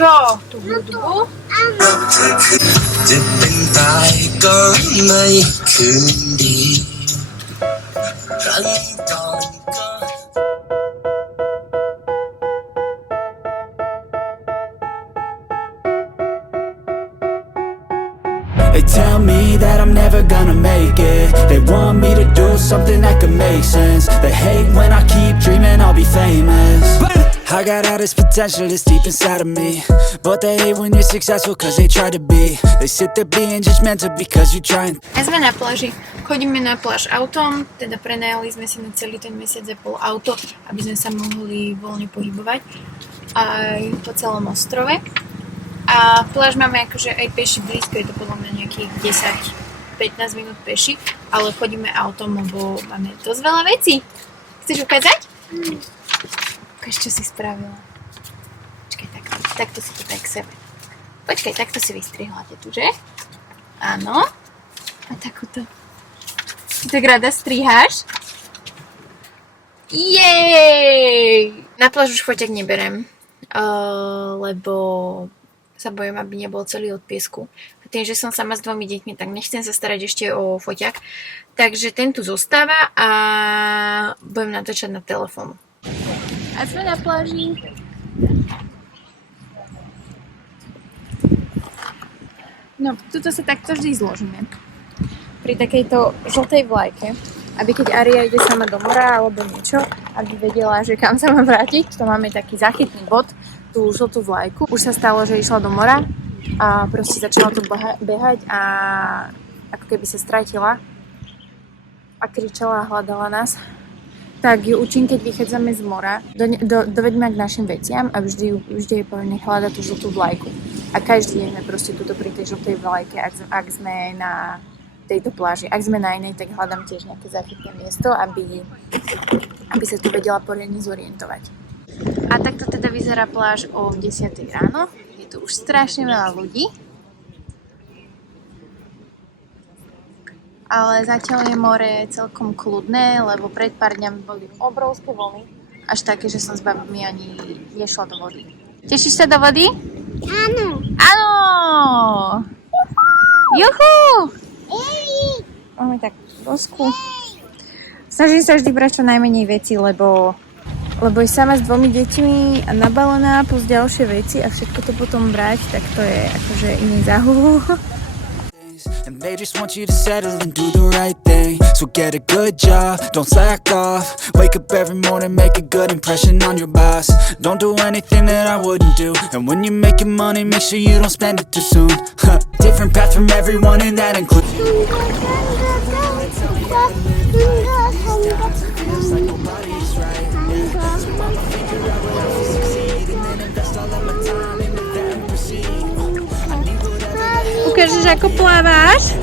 Čo? Tú hudbu?จะเป็นตายก็ไม่คืนดีครั้งก่อนก็ They tell me that I'm never gonna make it. They want me to do something that could make sense. They hate when I keep dreaming I'll be famous. I got all this potential that's deep inside of me, but they hate when you're successful cause they try to be. They sit there being judgmental because you're trying. A sme na pláži. Chodíme na pláž autom, teda prenajali sme si na celý ten mesiac a pol auto, aby sme sa mohli voľne pohybovať aj po celom ostrove. A pláž máme akože aj peši blízko, je to podľa mňa nejakých 10-15 minút peši, ale chodíme autom, lebo máme dosť veľa vecí. Chceš ukázať? Ukáž, čo si spravila. Počkaj, takto si to tak k sebe. Počkaj, takto si vystrihla tu, že? Áno. A takúto. Ty tak rada striháš? Jej! Na pláž už foťak neberem, lebo sa bojím, aby nebol celý od piesku. A tým, že som sama s 2 deťmi, tak nechcem sa starať ešte o foťak. Takže ten tu zostáva a budem natáčať na telefón. A sme na pláži. No, tuto sa takto vždy zložíme. Pri takejto žltej vlajke, aby keď Aria ide sama do mora alebo niečo, aby vedela, že kam sa má vrátiť, to máme taký záchytný bod, tú žltú vlajku. Už sa stalo, že išla do mora a proste začala tu behať a ako keby sa stratila a kričala a hľadala nás. Tak ju učím, keď vychádzame z mora, doveďme k našim veciam a vždy je povinné hľadať tú žltú vlajku. A každý deň sme proste tuto pri tej žltej vlajke, ak sme na tejto pláži. Ak sme na inej, tak hľadám tiež nejaké záchytné miesto, aby sa tu vedela poriadne zorientovať. A takto teda vyzerá pláž o 10 ráno. Je tu už strašne veľa ľudí. Ale zatiaľ je more celkom kľudné, lebo pred pár dňami boli obrovské vlny. Až také, že som s babami ani nešla do vody. Tešíš sa do vody? Áno. Áno! Juhu! Máme takú dosku. Snažím sa vždy brať čo najmenej veci, lebo je sama s 2 deťmi a nabalená plus ďalšie veci a všetko to potom brať, tak to je akože iný záhul. And they just want you to settle and do the right thing. So get a good job, don't slack off. Wake up every morning, make a good impression on your boss. Don't do anything that I wouldn't do. And when you're making money, make sure you don't spend it too soon. Different path from everyone and that includes Ukážeš, ako pláváš?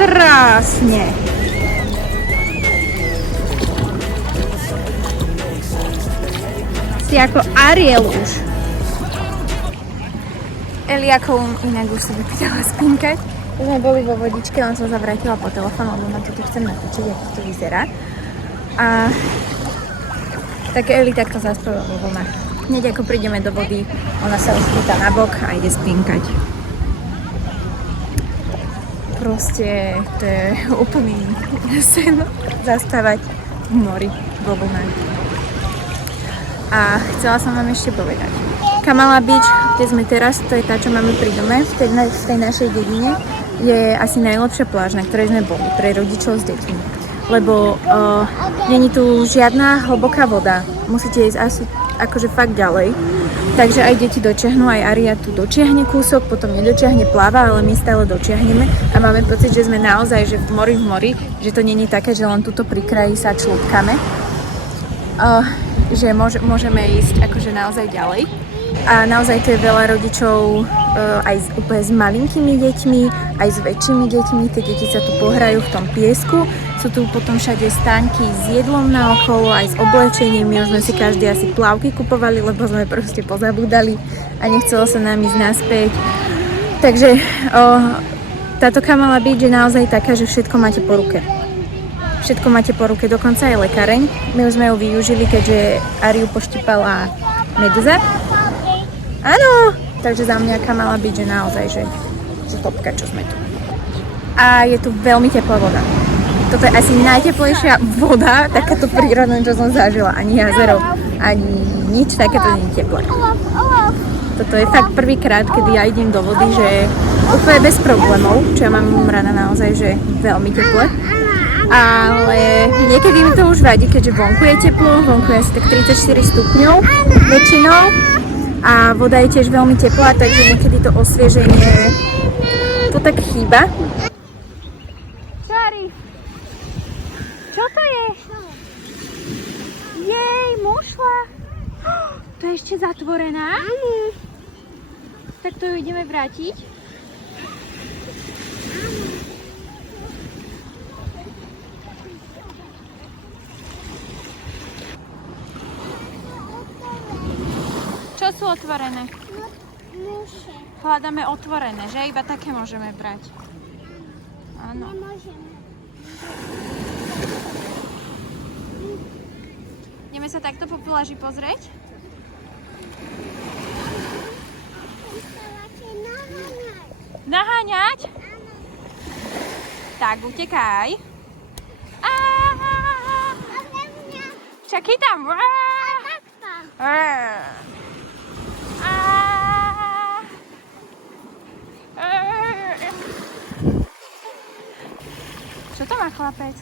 Krásne. Si ako Ariel už. Eli ako inak už sa vypýtala spinkať. My sme boli vo vodičke, len som sa vrátila po telefónu, lebo na toto chcem natočiť, ako to vyzerá. A tak Eli takto zaspala vo vlnách. Hneď ako prídeme do vody, ona sa rozpýta na bok a ide spinkať. Proste to je úplný sen zastávať v mori, vo vlnách. A chcela som vám ešte povedať. Kamala Beach, kde sme teraz, to je tá, čo máme pri dome, v tej našej dedine, je asi najlepšia pláž, na ktorej sme boli, pre rodičov s deťmi. Lebo není tu žiadna hlboká voda. Musíte ísť asi akože fakt ďalej. Takže aj deti dočiahnu, aj Aria tu dočiahne kúsok, potom nedočiahne, pláva, ale my stále dočiahneme a máme pocit, že sme naozaj že v mori, že to není také, že len tuto pri kraji sa člúpkame. Že môžeme ísť akože naozaj ďalej. A naozaj to je veľa rodičov aj úplne s malinkými deťmi, aj s väčšími deťmi. Tie deti sa tu pohrajú v tom piesku. Sú tu potom všade stánky s jedlom naokolo, aj s oblečením. My už sme si každý asi plavky kupovali, lebo sme proste pozabúdali a nechcelo sa nám ísť naspäť. Takže táto Kamala Beach je naozaj taká, že všetko máte po ruke. Všetko máte po ruke, dokonca aj lekáreň. My už sme ju využili, keďže Ariu poštípala medúza. Áno! Takže za mňaká mala byť, že naozaj, že topka, čo sme tu. A je tu veľmi teplá voda. Toto je asi najteplejšia voda, takáto prírodná, čo som zažila. Ani jazero, ani nič takéto nie je teplé. Toto je fakt prvýkrát, kedy ja idem do vody, že úplne bez problémov, čo ja mám rada naozaj, že veľmi teplé. Ale niekedy mi to už vadí, keďže vonku je teplo, vonku je asi tak 34 stupňov väčšinou a voda je tiež veľmi teplá, takže niekedy to osvieženie to tak chýba. Čari, čo to je? Jej, mušla. To je ešte zatvorená? Tak to ju ideme vrátiť? Čo sú otvorené? Muszę. Hľadáme otvorené, že? Iba také môžeme brať. Áno. Nie możemy. Ideme sa takto po pláži pozrieť? Chcela cię naganiać. Naháňať? Tak, utekaj. Ale mnie Však chytám. takwa. Čo to má chlapec?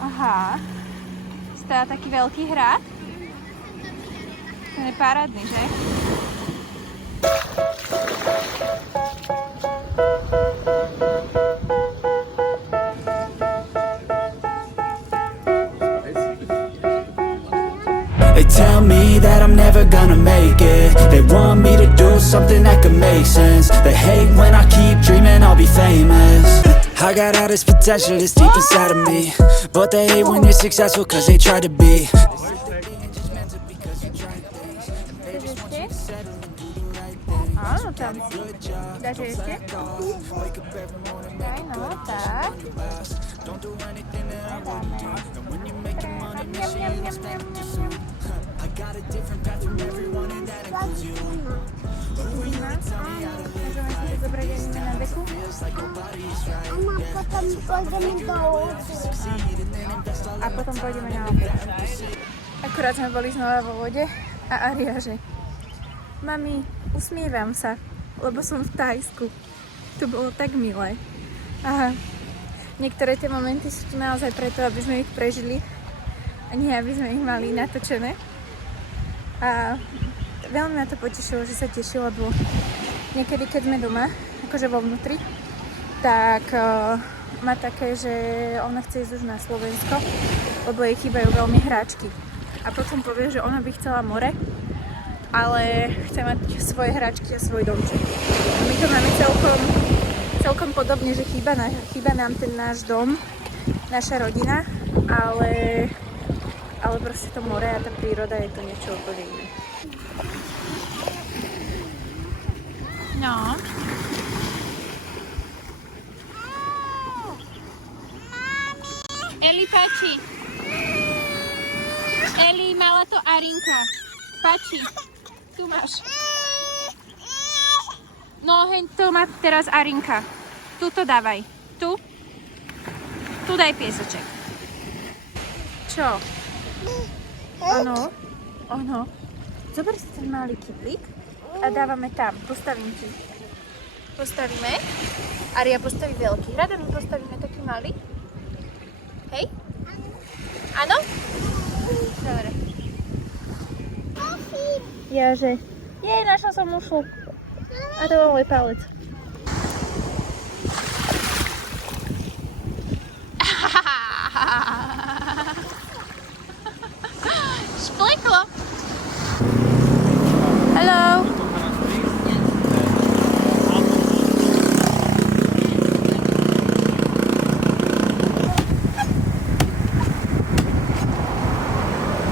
Aha. Stále taký veľký hrad. Ten je parádny, že? They tell me that I'm never gonna make it. They want me to do something that could make sense. They hate when I keep dreaming I'll be famous. I got all this potential that's deep inside of me, but they hate when you're successful cause they try to be. Áno, tam si. Dáš ešte? Daj, no, tak. Môžeme si zobrať aj na beku? Mama, potem pójdziemy do łódki. A potom pôjdeme na obed. Akurát sme boli znova vo vode a Aria, že mami, usmievam sa, lebo som v Thajsku. To bolo tak milé. A niektoré tie momenty sú tu naozaj preto, aby sme ich prežili a nie aby sme ich mali natočené. A veľmi ma to potešilo, že sa tešila, lebo niekedy, keď sme doma, akože vo vnútri, tak má také, že ona chce ísť už na Slovensko, lebo jej chýbajú veľmi hráčky. A potom povie, že ona by chcela more, ale chce mať svoje hráčky a svoj domček. A my to máme celkom podobne, že chýba nám ten náš dom, naša rodina, ale proste to more a tá príroda je to niečo úplne iné. No. Eli, páči. Eli, mala to Arinka. Páči. Tu máš. No, heň to má teraz Arinka. Tu to dávaj. Tu. Tu daj piesoček. Čo? Áno. Áno. Zober si ten malý kyblík a dávame tam. Postavím ti. Postavíme. Aria postaví veľký. Rada my postavíme taký malý. Hej? Áno? Dobre. Jaže. Jej, našla som mušlu. A to bol môj palec. Špleklo. Hello.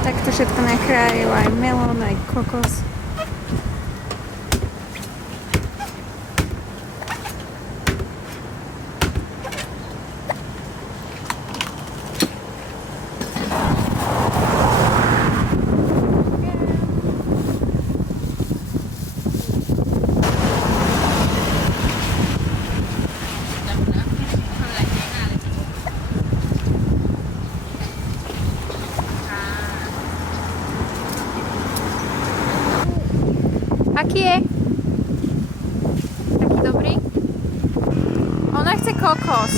Takto všetko nakrájil, aj melón, aj kokos. Aký je? Taký dobrý? Ona chce kokos.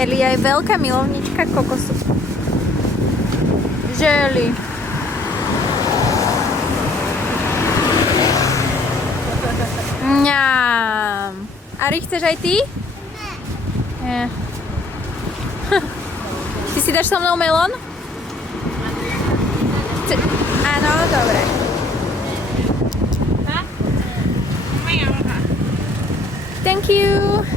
Elia je veľká milovnička kokosu. Želi. Mňam. Ari, chceš aj ty? Nie. Ty si dáš so mnou melón? Áno, dobre. Thank you.